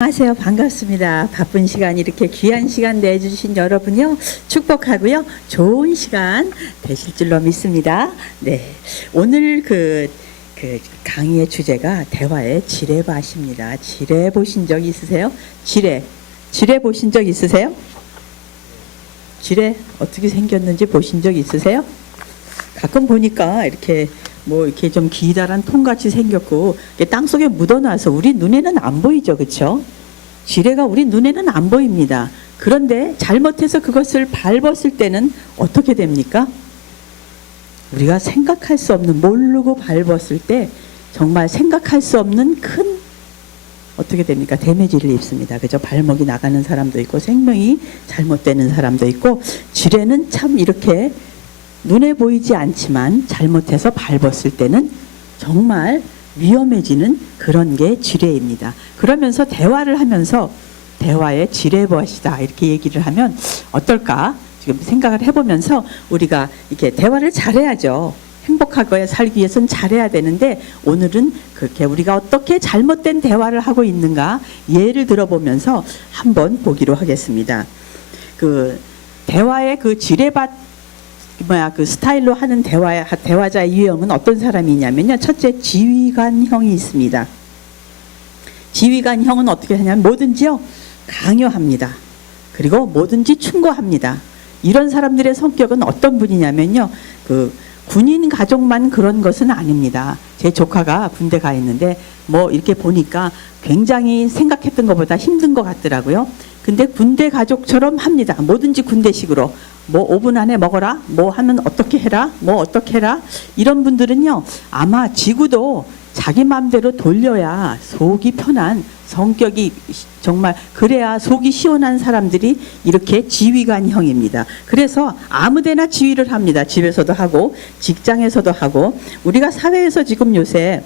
안녕하세요. 반갑습니다. 바쁜 시간 이렇게 귀한 시간 내주신 여러분요 축복하고요 좋은 시간 되실 줄로 믿습니다. 네, 오늘 그 강의의 주제가 대화의 지뢰밭입니다. 지뢰 보신 적 있으세요? 지뢰 보신 적 있으세요? 지뢰 어떻게 생겼는지 보신 적 있으세요? 가끔 보니까 이렇게 이렇게 좀 기다란 통같이 생겼고 땅 속에 묻어놔서 우리 눈에는 안 보이죠, 그렇죠? 지뢰가 우리 눈에는 안 보입니다. 그런데 잘못해서 그것을 밟았을 때는 어떻게 됩니까? 우리가 생각할 수 없는, 모르고 밟았을 때 정말 생각할 수 없는 큰 어떻게 됩니까? 데미지를 입습니다. 그죠? 발목이 나가는 사람도 있고 생명이 잘못되는 사람도 있고, 지뢰는 참 이렇게 눈에 보이지 않지만 잘못해서 밟았을 때는 정말 위험해지는 그런 게 지뢰입니다. 그러면서 대화를 하면서 대화의 지뢰밭이다 이렇게 얘기를 하면 어떨까? 지금 생각을 해보면서 우리가 이렇게 대화를 잘해야죠. 행복하게 살기 위해서는 잘해야 되는데, 오늘은 그렇게 우리가 어떻게 잘못된 대화를 하고 있는가 예를 들어보면서 한번 보기로 하겠습니다. 그 대화의 그 지뢰밭 그 스타일로 하는 대화자의 유형은 어떤 사람이냐면요. 첫째, 지휘관형이 있습니다. 지휘관형은 어떻게 하냐면 뭐든지요 강요합니다. 그리고 뭐든지 충고합니다. 이런 사람들의 성격은 어떤 분이냐면요. 그 군인 가족만 그런 것은 아닙니다. 제 조카가 군대 가 있는데 이렇게 보니까 굉장히 생각했던 것보다 힘든 것 같더라고요. 근데 군대 가족처럼 합니다. 뭐든지 군대식으로 5분 안에 먹어라, 하면 어떻게 해라, 어떻게 해라. 이런 분들은요 아마 지구도 자기 마음대로 돌려야 속이 편한, 성격이 정말 그래야 속이 시원한 사람들이 이렇게 지휘관형입니다. 그래서 아무데나 지휘를 합니다. 집에서도 하고 직장에서도 하고. 우리가 사회에서 지금 요새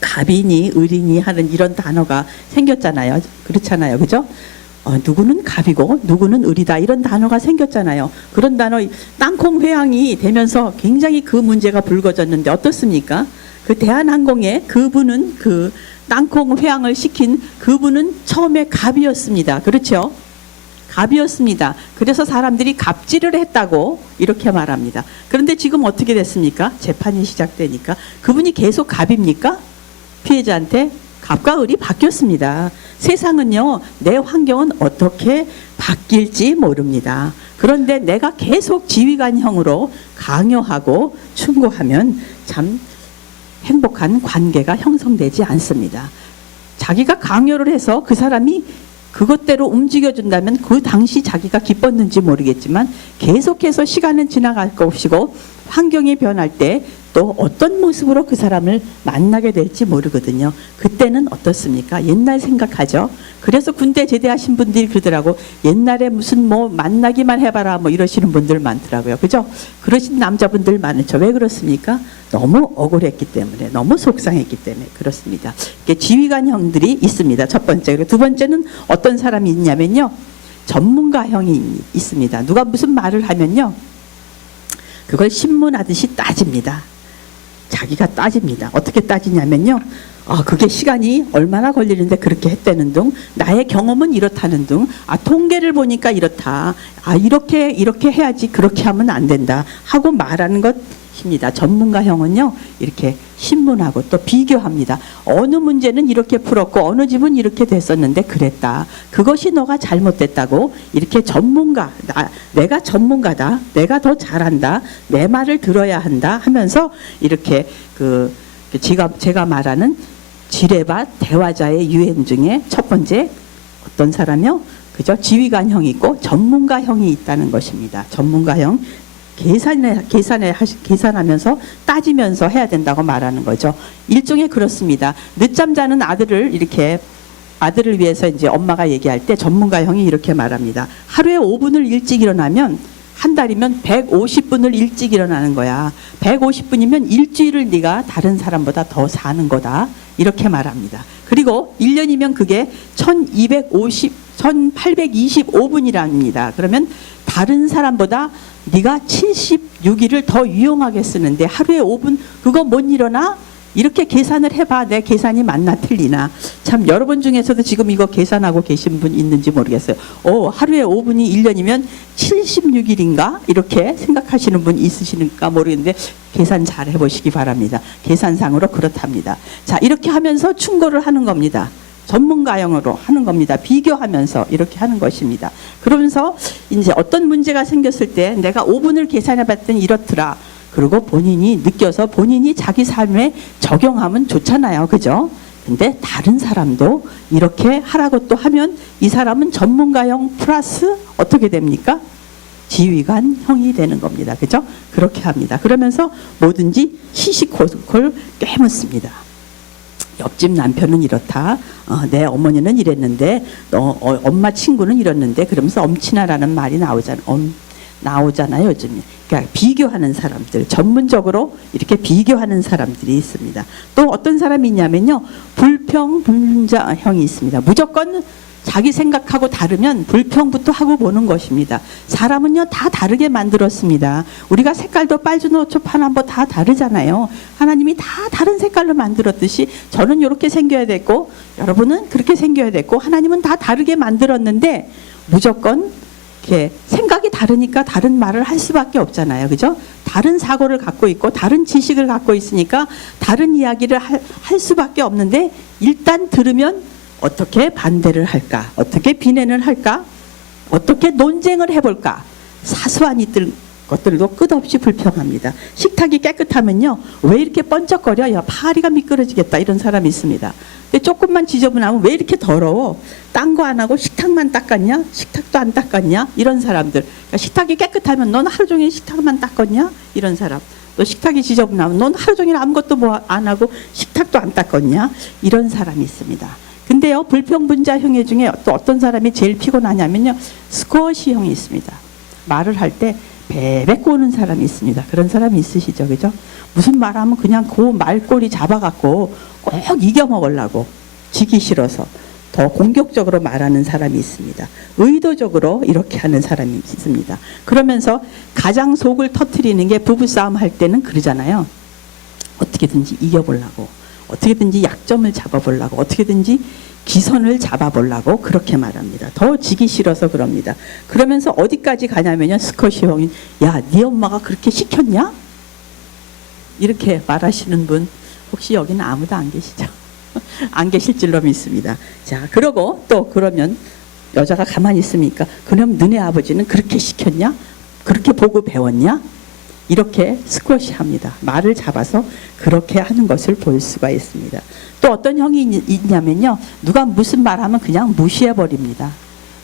갑이니 을이니 하는 이런 단어가 생겼잖아요. 그렇잖아요. 그죠? 누구는 갑이고 누구는 을이다 이런 단어가 생겼잖아요. 그런 단어 땅콩 회항이 되면서 굉장히 그 문제가 불거졌는데 어떻습니까? 그 대한항공에 그분은 그 땅콩 회항을 시킨 그분은 처음에 갑이었습니다. 그렇죠? 갑이었습니다. 그래서 사람들이 갑질을 했다고 이렇게 말합니다. 그런데 지금 어떻게 됐습니까? 재판이 시작되니까 그분이 계속 갑입니까? 피해자한테 갑과 을이 바뀌었습니다. 세상은요, 내 환경은 어떻게 바뀔지 모릅니다. 그런데 내가 계속 지휘관형으로 강요하고 충고하면 참 행복한 관계가 형성되지 않습니다. 자기가 강요를 해서 그 사람이 그것대로 움직여준다면 그 당시 자기가 기뻤는지 모르겠지만 계속해서 시간은 지나갈 것이고 환경이 변할 때 또 어떤 모습으로 그 사람을 만나게 될지 모르거든요. 그때는 어떻습니까? 옛날 생각하죠. 그래서 군대 제대하신 분들이 그러더라고. 옛날에 무슨 만나기만 해봐라 이러시는 분들 많더라고요. 그죠? 그러신 남자분들 많죠. 왜 그렇습니까? 너무 억울했기 때문에, 너무 속상했기 때문에 그렇습니다. 지휘관형들이 있습니다. 첫 번째. 그리고 두 번째는 어떤 사람이 있냐면요, 전문가형이 있습니다. 누가 무슨 말을 하면요 그걸 신문하듯이 따집니다. 자기가 따집니다. 어떻게 따지냐면요, 그게 시간이 얼마나 걸리는데 그렇게 했다는 등, 나의 경험은 이렇다는 등, 통계를 보니까 이렇다, 이렇게 해야지 그렇게 하면 안 된다 하고 말하는 것입니다. 전문가형은요 이렇게 신문하고 또 비교합니다. 어느 문제는 이렇게 풀었고 어느 집은 이렇게 됐었는데 그랬다, 그것이 너가 잘못됐다고 이렇게 전문가, 내가 전문가다, 내가 더 잘한다, 내 말을 들어야 한다 하면서 이렇게 제가 말하는 지뢰밭 대화자의 유행 중에 첫 번째 어떤 사람이요? 그죠? 지휘관형이 있고 전문가형이 있다는 것입니다. 전문가형, 계산하면서 따지면서 해야 된다고 말하는 거죠. 일종의 그렇습니다. 늦잠 자는 아들을 위해서 이제 엄마가 얘기할 때 전문가형이 이렇게 말합니다. 하루에 5분을 일찍 일어나면 한 달이면 150분을 일찍 일어나는 거야. 150분이면 일주일을 네가 다른 사람보다 더 사는 거다. 이렇게 말합니다. 그리고 1년이면 그게 1825분이랍니다. 그러면 다른 사람보다 네가 76일을 더 유용하게 쓰는데 하루에 5분 그거 못 일어나? 이렇게 계산을 해봐. 내 계산이 맞나 틀리나. 참 여러분 중에서도 지금 이거 계산하고 계신 분 있는지 모르겠어요. 하루에 5분이 1년이면 76일인가? 이렇게 생각하시는 분 있으시니까 모르겠는데 계산 잘 해보시기 바랍니다. 계산상으로 그렇답니다. 자, 이렇게 하면서 충고를 하는 겁니다. 전문가형으로 하는 겁니다. 비교하면서 이렇게 하는 것입니다. 그러면서 이제 어떤 문제가 생겼을 때 내가 5분을 계산해 봤더니 이렇더라. 그리고 본인이 느껴서 본인이 자기 삶에 적용하면 좋잖아요. 그죠? 근데 다른 사람도 이렇게 하라고 또 하면 이 사람은 전문가형 플러스 어떻게 됩니까? 지휘관형이 되는 겁니다. 그죠? 그렇게 합니다. 그러면서 뭐든지 시시콜콜 꿰묻습니다. 옆집 남편은 이렇다. 내 어머니는 이랬는데 엄마 친구는 이랬는데 그러면서 엄친아라는 말이 나오잖아요. 요즘. 그러니까 비교하는 사람들, 전문적으로 이렇게 비교하는 사람들이 있습니다. 또 어떤 사람이 있냐면요. 불평분자형이 있습니다. 무조건 자기 생각하고 다르면 불평부터 하고 보는 것입니다. 사람은요 다 다르게 만들었습니다. 우리가 색깔도 빨주노초 파남보 다 다르잖아요. 하나님이 다 다른 색깔로 만들었듯이 저는 이렇게 생겨야 됐고 여러분은 그렇게 생겨야 됐고 하나님은 다 다르게 만들었는데 무조건 이렇게 생각이 다르니까 다른 말을 할 수밖에 없잖아요. 그죠? 다른 사고를 갖고 있고 다른 지식을 갖고 있으니까 다른 이야기를 할 수밖에 없는데 일단 들으면 어떻게 반대를 할까? 어떻게 비난을 할까? 어떻게 논쟁을 해볼까? 사소한 것들도 끝없이 불평합니다. 식탁이 깨끗하면요. 왜 이렇게 번쩍거려? 야, 파리가 미끄러지겠다. 이런 사람이 있습니다. 근데 조금만 지저분하면 왜 이렇게 더러워? 딴 거 안 하고 식탁만 닦았냐? 식탁도 안 닦았냐? 이런 사람들. 그러니까 식탁이 깨끗하면 넌 하루 종일 식탁만 닦았냐? 이런 사람. 또 식탁이 지저분하면 넌 하루 종일 아무것도 뭐 안 하고 식탁도 안 닦았냐? 이런 사람이 있습니다. 근데요, 불평분자형 중에 또 어떤 사람이 제일 피곤하냐면요, 스쿼시형이 있습니다. 말을 할 때 베베 꼬는 사람이 있습니다. 그런 사람이 있으시죠, 그죠? 무슨 말하면 그냥 그 말꼬리 잡아갖고 꼭 이겨먹으려고 지기 싫어서 더 공격적으로 말하는 사람이 있습니다. 의도적으로 이렇게 하는 사람이 있습니다. 그러면서 가장 속을 터트리는 게 부부싸움 할 때는 그러잖아요. 어떻게든지 이겨보려고. 어떻게든지 약점을 잡아보려고 어떻게든지 기선을 잡아보려고 그렇게 말합니다. 더 지기 싫어서 그럽니다. 그러면서 어디까지 가냐면요. 스쿼시 형이 야, 네 엄마가 그렇게 시켰냐? 이렇게 말하시는 분 혹시 여기는 아무도 안 계시죠? 안 계실 줄로 믿습니다. 자, 그러고 또 그러면 여자가 가만히 있습니까? 그럼 너네 아버지는 그렇게 시켰냐? 그렇게 보고 배웠냐? 이렇게 스쿼시 합니다. 말을 잡아서 그렇게 하는 것을 볼 수가 있습니다. 또 어떤 형이 있냐면요. 누가 무슨 말하면 그냥 무시해버립니다.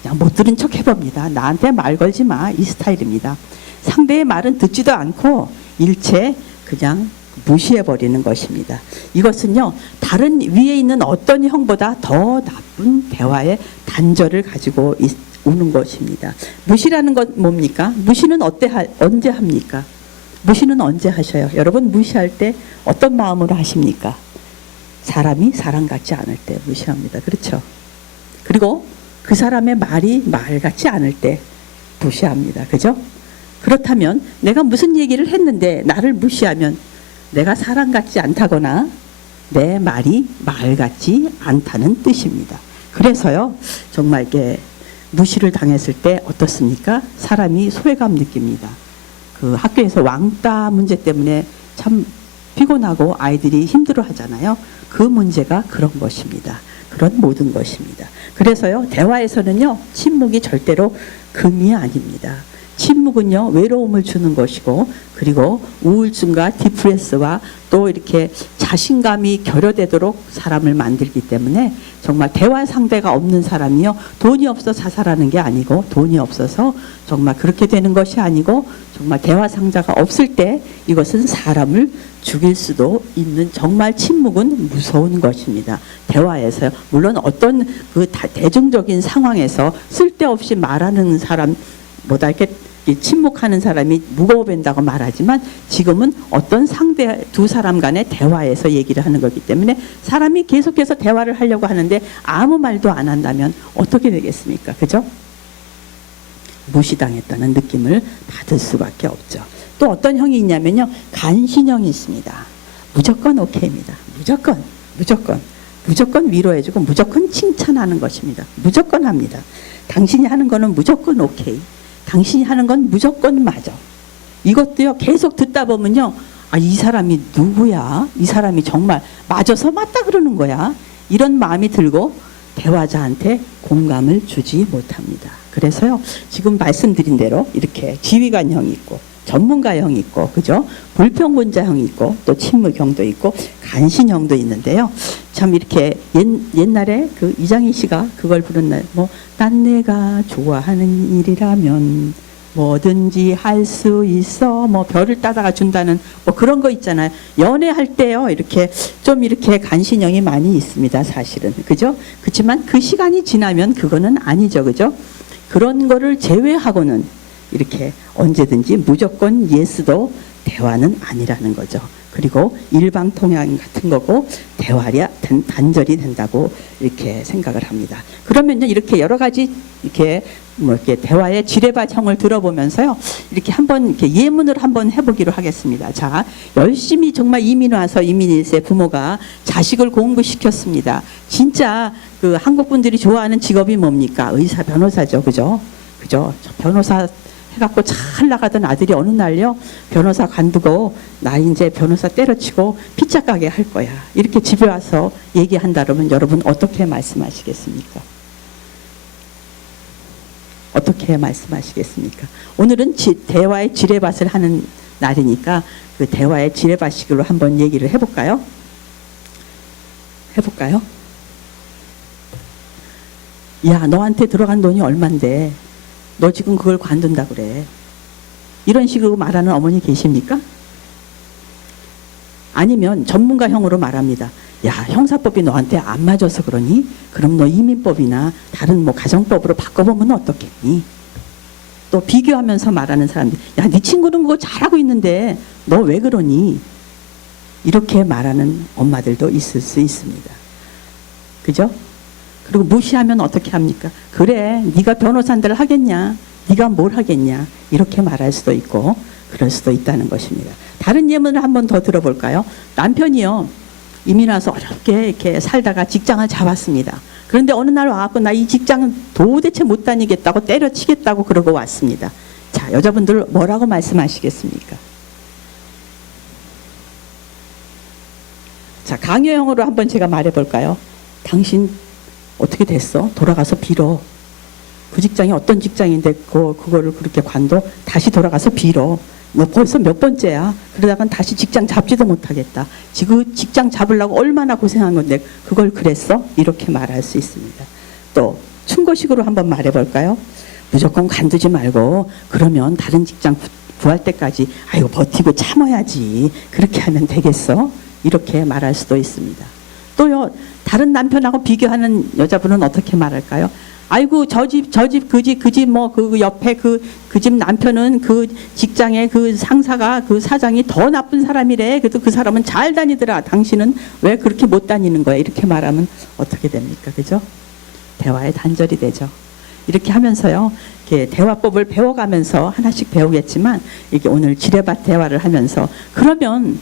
그냥 못 들은 척 해봅니다. 나한테 말 걸지 마. 이 스타일입니다. 상대의 말은 듣지도 않고 일체 그냥 무시해버리는 것입니다. 이것은요. 다른 위에 있는 어떤 형보다 더 나쁜 대화의 단절을 가지고 오는 것입니다. 무시라는 건 뭡니까? 무시는 언제 합니까? 무시는 언제 하셔요? 여러분 무시할 때 어떤 마음으로 하십니까? 사람이 사람 같지 않을 때 무시합니다. 그렇죠? 그리고 그 사람의 말이 말 같지 않을 때 무시합니다. 그죠? 그렇다면 내가 무슨 얘기를 했는데 나를 무시하면 내가 사람 같지 않다거나 내 말이 말 같지 않다는 뜻입니다. 그래서요. 정말 이렇게 무시를 당했을 때 어떻습니까? 사람이 소외감 느낍니다. 그 학교에서 왕따 문제 때문에 참 피곤하고 아이들이 힘들어 하잖아요. 그 문제가 그런 것입니다. 그런 모든 것입니다. 그래서요, 대화에서는요, 침묵이 절대로 금이 아닙니다. 침묵은요, 외로움을 주는 것이고, 그리고 우울증과 디프레스와 또 이렇게 자신감이 결여되도록 사람을 만들기 때문에 정말 대화 상대가 없는 사람이요, 돈이 없어 자살하는 게 아니고, 돈이 없어서 정말 그렇게 되는 것이 아니고, 정말 대화 상자가 없을 때 이것은 사람을 죽일 수도 있는 정말 침묵은 무서운 것입니다. 대화에서요. 물론 어떤 그 대중적인 상황에서 쓸데없이 말하는 사람보다 이렇게 침묵하는 사람이 무거워 벤다고 말하지만 지금은 어떤 상대 두 사람 간의 대화에서 얘기를 하는 거기 때문에 사람이 계속해서 대화를 하려고 하는데 아무 말도 안 한다면 어떻게 되겠습니까? 그죠? 무시당했다는 느낌을 받을 수밖에 없죠. 또 어떤 형이 있냐면요. 간신형이 있습니다. 무조건 오케이입니다. 무조건 위로해주고 무조건 칭찬하는 것입니다. 무조건 합니다. 당신이 하는 거는 무조건 오케이. 당신이 하는 건 무조건 맞아. 이것도요, 계속 듣다 보면요, 아, 이 사람이 누구야? 이 사람이 정말 맞아서 맞다 그러는 거야. 이런 마음이 들고 대화자한테 공감을 주지 못합니다. 그래서요, 지금 말씀드린 대로 이렇게 지휘관형이 있고 전문가형이 있고, 그죠? 불평분자형이 있고, 또 침묵형도 있고, 간신형도 있는데요. 참 이렇게 옛날에 그 이장희 씨가 그걸 부른 날, 난 내가 좋아하는 일이라면 뭐든지 할 수 있어, 별을 따다가 준다는 그런 거 있잖아요. 연애할 때요, 이렇게 좀 이렇게 간신형이 많이 있습니다, 사실은. 그죠? 그렇지만 그 시간이 지나면 그거는 아니죠, 그죠? 그런 거를 제외하고는 이렇게 언제든지 무조건 예스도 대화는 아니라는 거죠. 그리고 일방통행 같은 거고 대화야 단절이 된다고 이렇게 생각을 합니다. 그러면요, 이렇게 여러 가지 이렇게 이렇게 대화의 지뢰밭형을 들어보면서요, 이렇게 한번 이렇게 예문을 한번 해보기로 하겠습니다. 자, 열심히 정말 이민 와서 이민 1세 부모가 자식을 공부시켰습니다. 진짜 그 한국 분들이 좋아하는 직업이 뭡니까? 의사, 변호사죠, 그죠? 저 변호사 해갖고 잘 나가던 아들이 어느 날요, 변호사 관두고 나 이제 변호사 때려치고 피자 가게 할 거야, 이렇게 집에 와서 얘기한다 그러면 여러분 어떻게 말씀하시겠습니까? 어떻게 말씀하시겠습니까? 오늘은 대화의 지뢰밭을 하는 날이니까 그 대화의 지뢰밭식으로 한번 얘기를 해볼까요? 야, 너한테 들어간 돈이 얼만데 너 지금 그걸 관둔다 그래. 이런 식으로 말하는 어머니 계십니까? 아니면 전문가형으로 말합니다. 야, 형사법이 너한테 안 맞아서 그러니? 그럼 너 이민법이나 다른 가정법으로 바꿔보면 어떻겠니? 또 비교하면서 말하는 사람들, 야, 네 친구는 그거 잘하고 있는데 너 왜 그러니? 이렇게 말하는 엄마들도 있을 수 있습니다. 그죠? 그리고 무시하면 어떻게 합니까? 그래, 네가 변호사인들 하겠냐? 네가 뭘 하겠냐? 이렇게 말할 수도 있고 그럴 수도 있다는 것입니다. 다른 예문을 한번 더 들어볼까요? 남편이요, 이민 와서 어렵게 이렇게 살다가 직장을 잡았습니다. 그런데 어느 날 와갖고 나 이 직장은 도대체 못 다니겠다고 때려치겠다고 그러고 왔습니다. 자, 여자분들 뭐라고 말씀하시겠습니까? 자, 강요형으로 한번 제가 말해볼까요? 당신 어떻게 됐어? 돌아가서 빌어. 그 직장이 어떤 직장인데 그거를 그렇게 관둬? 다시 돌아가서 빌어. 너 벌써 몇 번째야? 그러다간 다시 직장 잡지도 못하겠다. 지금 직장 잡으려고 얼마나 고생한 건데 그걸 그랬어? 이렇게 말할 수 있습니다. 또 충고식으로 한번 말해볼까요? 무조건 관두지 말고 그러면 다른 직장 구할 때까지 아이고 버티고 참아야지. 그렇게 하면 되겠어? 이렇게 말할 수도 있습니다. 또요, 다른 남편하고 비교하는 여자분은 어떻게 말할까요? 아이고 저 집 그 집 그 옆에 그 집 남편은 그 직장의 그 상사가 그 사장이 더 나쁜 사람이래. 그래도 그 사람은 잘 다니더라. 당신은 왜 그렇게 못 다니는 거야? 이렇게 말하면 어떻게 됩니까? 그죠? 대화의 단절이 되죠. 이렇게 하면서요, 이렇게 대화법을 배워가면서 하나씩 배우겠지만 이게 오늘 지뢰밭 대화를 하면서 그러면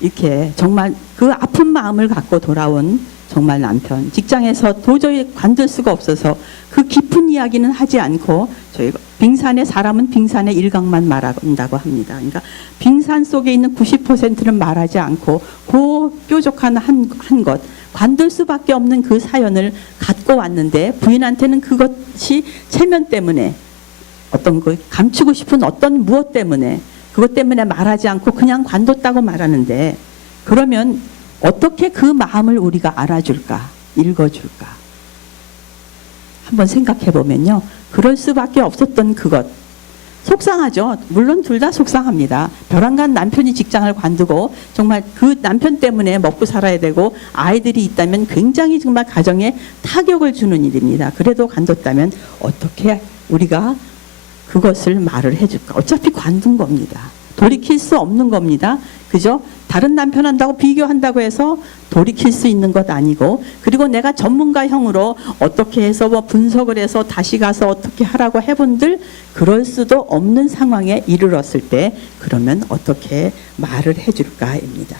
이렇게 정말 그 아픈 마음을 갖고 돌아온 정말 남편, 직장에서 도저히 관둘 수가 없어서 그 깊은 이야기는 하지 않고 저희가 빙산의 사람은 빙산의 일각만 말한다고 합니다. 그러니까 빙산 속에 있는 90%는 말하지 않고 그 뾰족한 한 것, 관둘 수밖에 없는 그 사연을 갖고 왔는데 부인한테는 그것이 체면 때문에 어떤 그 감추고 싶은 어떤 무엇 때문에 그것 때문에 말하지 않고 그냥 관뒀다고 말하는데, 그러면 어떻게 그 마음을 우리가 알아줄까, 읽어줄까? 한번 생각해 보면요, 그럴 수밖에 없었던 그것, 속상하죠. 물론 둘 다 속상합니다. 벼랑간 남편이 직장을 관두고 정말 그 남편 때문에 먹고 살아야 되고 아이들이 있다면 굉장히 정말 가정에 타격을 주는 일입니다. 그래도 관뒀다면 어떻게 우리가 그것을 말을 해줄까? 어차피 관둔 겁니다. 돌이킬 수 없는 겁니다. 그죠? 다른 남편 한다고 비교한다고 해서 돌이킬 수 있는 것 아니고, 그리고 내가 전문가형으로 어떻게 해서 분석을 해서 다시 가서 어떻게 하라고 해본들 그럴 수도 없는 상황에 이르렀을 때 그러면 어떻게 말을 해줄까입니다.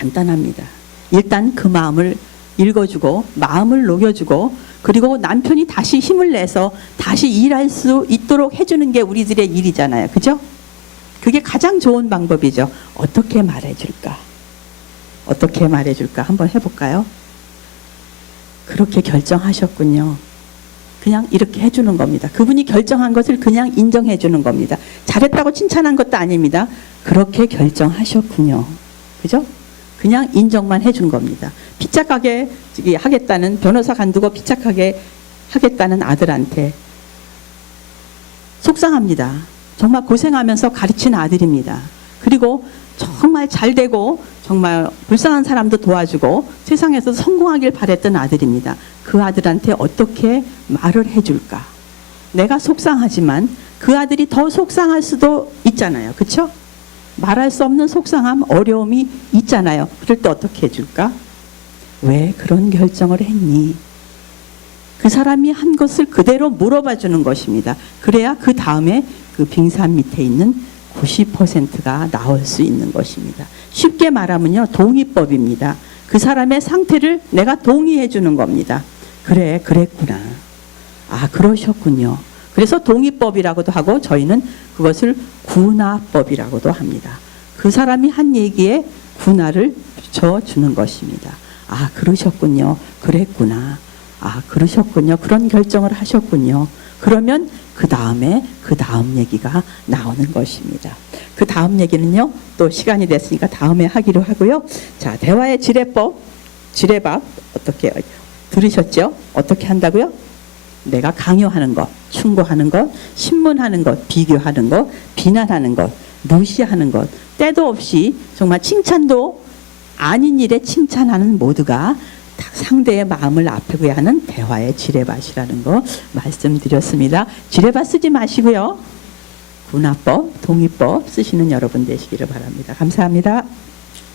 간단합니다. 일단 그 마음을 읽어주고 마음을 녹여주고 그리고 남편이 다시 힘을 내서 다시 일할 수 있도록 해주는 게 우리들의 일이잖아요. 그죠? 그게 가장 좋은 방법이죠. 어떻게 말해줄까? 어떻게 말해줄까? 한번 해볼까요? 그렇게 결정하셨군요. 그냥 이렇게 해주는 겁니다. 그분이 결정한 것을 그냥 인정해 주는 겁니다. 잘했다고 칭찬한 것도 아닙니다. 그렇게 결정하셨군요. 그죠? 그냥 인정만 해준 겁니다. 피자가게 하겠다는, 변호사 간두고 피자가게 하겠다는 아들한테 속상합니다. 정말 고생하면서 가르친 아들입니다. 그리고 정말 잘 되고 정말 불쌍한 사람도 도와주고 세상에서 성공하길 바랬던 아들입니다. 그 아들한테 어떻게 말을 해줄까? 내가 속상하지만 그 아들이 더 속상할 수도 있잖아요. 그렇죠? 말할 수 없는 속상함, 어려움이 있잖아요. 그럴 때 어떻게 해줄까? 왜 그런 결정을 했니? 그 사람이 한 것을 그대로 물어봐 주는 것입니다. 그래야 그 다음에 그 빙산 밑에 있는 90%가 나올 수 있는 것입니다. 쉽게 말하면요, 동의법입니다. 그 사람의 상태를 내가 동의해 주는 겁니다. 그래, 그랬구나. 아, 그러셨군요. 그래서 동의법이라고도 하고 저희는 그것을 군화법이라고도 합니다. 그 사람이 한 얘기에 군화를 붙여주는 것입니다. 아, 그러셨군요. 그랬구나. 아, 그러셨군요. 그런 결정을 하셨군요. 그러면 그 다음에 그 다음 얘기가 나오는 것입니다. 그 다음 얘기는요, 또 시간이 됐으니까 다음에 하기로 하고요. 자, 대화의 지뢰법, 지뢰밥 어떻게 들으셨죠? 어떻게 한다고요? 내가 강요하는 것, 충고하는 것, 신문하는 것, 비교하는 것, 비난하는 것, 무시하는 것, 때도 없이 정말 칭찬도 아닌 일에 칭찬하는 모두가 상대의 마음을 아프게 하는 대화의 지뢰밭이라는 거 말씀드렸습니다. 지뢰밭 쓰지 마시고요. 군화법, 동의법 쓰시는 여러분 되시기를 바랍니다. 감사합니다.